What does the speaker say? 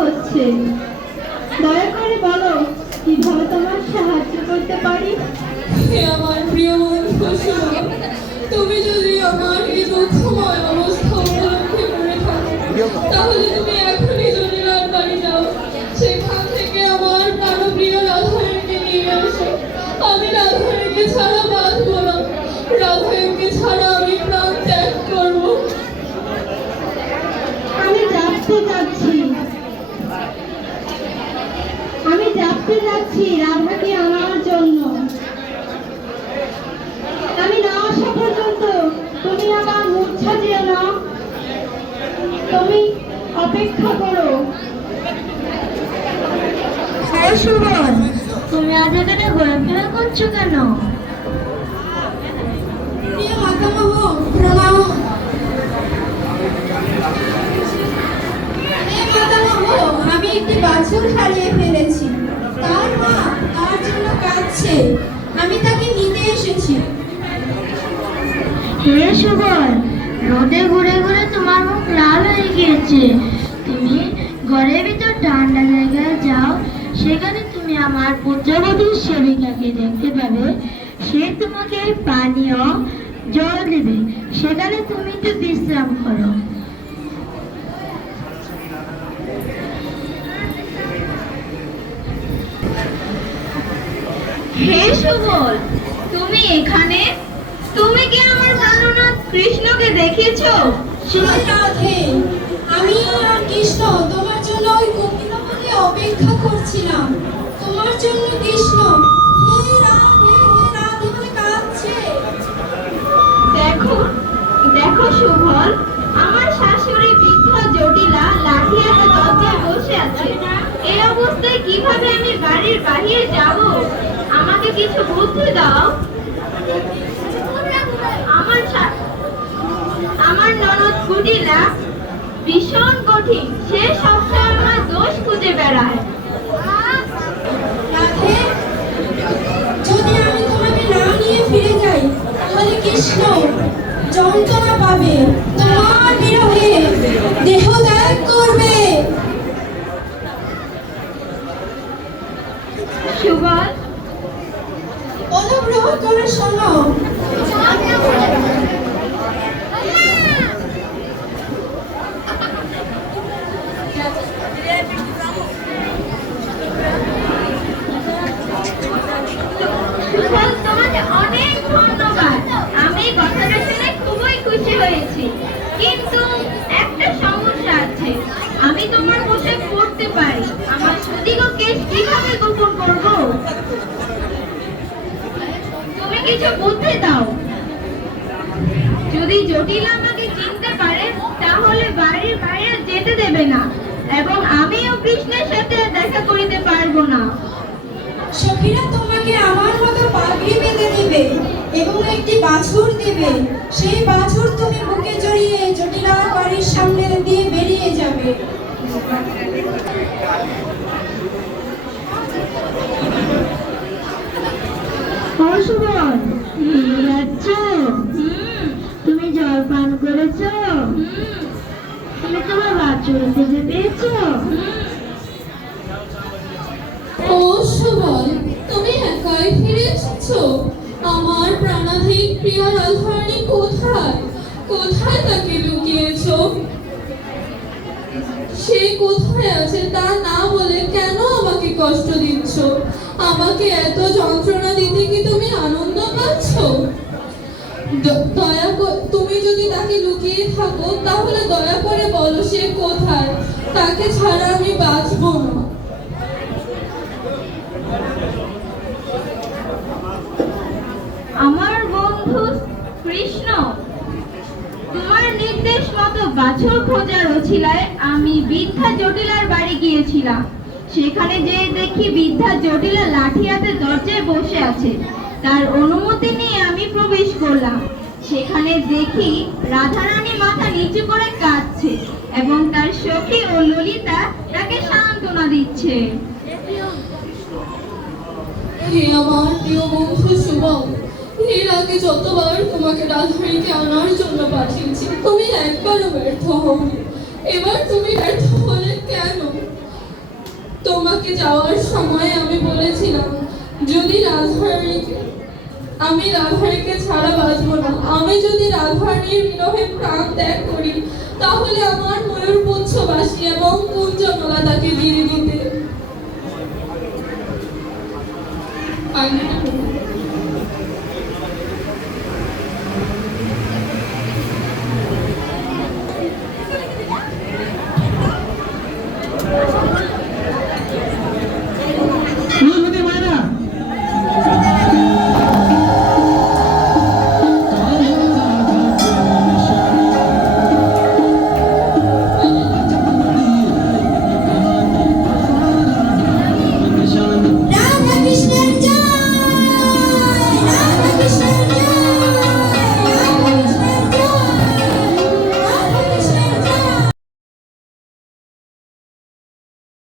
হচ্ছে। দয়া করে বলো কিভাবে তোমার সাহায্য করতে পারি। হে আমার প্রিয় বন্ধু শুভ, তুমি যদি আমার এই দুঃখময় অবস্থা উপলব্ধি করে থাকো তাহলে তুমি এখনই জটিলার বাড়ি যাও। সেখান থেকে আমার প্রাণপ্রিয় রাধারানীকে নিয়ে এসো। আমি রাধারানীকে ছাড়া বাঁচব না। রাধারানীকে ছাড়া আমি প্রাণ ত্যাগ করবো। আমি যাচ্ছি রাধাকে আনার জন্য। আমি না আসা পর্যন্ত তুমি আমার মূর্ছা যেও না। তুমি অপেক্ষা করো। সুবল, তুমি আজ এখানে ঘোরাফেরা করছো কেন? প্রিয় মাতামহ প্রণাম। হে মাতামহ, আমি একটি বাছুর হারিয়ে ফেলেছি। তার মা তার জন্য কাঁদছে। আমি তাকে নিতে এসেছি। হে সুবল, রোদে ঘুরে ঘুরে তোমার মুখ লাল হয়ে গিয়েছে। তুমি ঘরের ভিতর ঠান্ডা জায়গায় যাও। সেখানে তুমি আমার পুত্রবধূর সেবিকাকে দেখতে পাবে। সে তোমাকে পানীয় জল দেবে। সেখানে তুমি একটু বিশ্রাম করো। হে সুবল, তুমি এখানে? তুমি কি আমার প্রাণনাথ কৃষ্ণকে দেখেছো? রাধে, আমি আর কৃষ্ণ তোমার জন্য ওই কপিলবনে অপেক্ষা করছিলাম। তোমার জন্য কৃষ্ণ হে রাধে বলে কাঁদছে। দেখো দেখো সুবল, আমার শাশুড়ি বৃদ্ধা জটিলা লাঠি হাতে দরজায় বসে আছে। এই অবস্থায় কিভাবে আমি বাড়ির বাইরে যাব? আমাকে কিছু বুদ্ধি দাও। আমার ননদ কুটিলা ভীষণ কঠিন। সে সবসময় আমার দোষ খুঁজে বেড়ায়। রাধে, যদি আমি তোমাকে না নিয়ে ফিরে যাই তাহলে কৃষ্ণ যন্ত্রণা পাবে। তোমার বিরহে দেহ ত্যাগ করবে। সুবল, অনুগ্রহ করে শোনো। সুবল, তোমাকে অনেক ধন্যবাদ। আমি কথাটা শুনে খুবই খুশি হয়েছি। কিন্তু একটা সমস্যা আছে। আমি তোমার পোশাক পরতে পারি। আমার সুদীর্ঘ কেশ কিভাবে গোপন করব? তুমি কিছু বুদ্ধি দাও। যদি জটিল আমাকে চিনতে পারে তাহলে বাড়ির বাইরে যেতে দেবে না এবং আমিও কৃষ্ণের সাথে দেখা করিতে পারবো না। সখীরা তোমাকে আমার মতো পাগড়ি বেঁধে দিবে এবং একটি বাছুর দিবে। সেই বাছুর তুমি বুকে জড়িয়ে জটিলার বাড়ির সামনে দিয়ে বেরিয়ে যাবে। সুবল, যাচ্ছ? তুমি জল পান করেছো? তুমি তোমার বাছুর খুঁজে পেয়েছো? ও সুবল, তুমি একাই ফিরে এসেছো? আমার প্রাণাধিক প্রিয় রাধারানী কোথায়? কোথায় তাকে লুকিয়েছো? সে কোথায় আছে তা না বলে কেন আমাকে কষ্ট দিচ্ছ? আমাকে এত যন্ত্রণা দিতে কি তুমি আনন্দ পাচ্ছ? তুমি যদি তাকে লুকিয়ে থাকো তাহলে দয়া করে বলো সে কোথায়। তাকে ছাড়া আমি বাঁচবো না। আমার বন্ধু কৃষ্ণ, তোমার নির্দেশ মতো বাছুর খোঁজার ওছিলায় আমি বৃদ্ধা জটিলার বাড়ি গিয়েছিলাম। সেখানে যে দেখি বৃদ্ধা জটিলা লাঠি হাতে দরজায় বসে আছে। তার অনুমতি নিয়ে আমি প্রবেশ করলাম। সেখানে দেখি রাধারানী মাথা নিচু করে কাঁদছে এবং তার সখী ও ললিতা তাকে সান্ত্বনা দিচ্ছে। হে আমার প্রিয় বন্ধু শুভম, এর আগে যতবার তোমাকে রাধারানীকে আনার জন্য পাঠিয়েছি তুমি একবারও ব্যর্থ হওনি। এবার তুমি ব্যর্থ হলে কেন? তোমাকে যাওয়ার সময় আমি বলেছিলাম যদি আমি রাধারানীকে ছাড়া বাঁচবো না। আমি যদি রাধারানীর বিরহে প্রাণ ত্যাগ করি তাহলে আমার ময়ূরপুচ্ছবাসী এবং কুঞ্জমালা তাকে দিয়ে দিতে।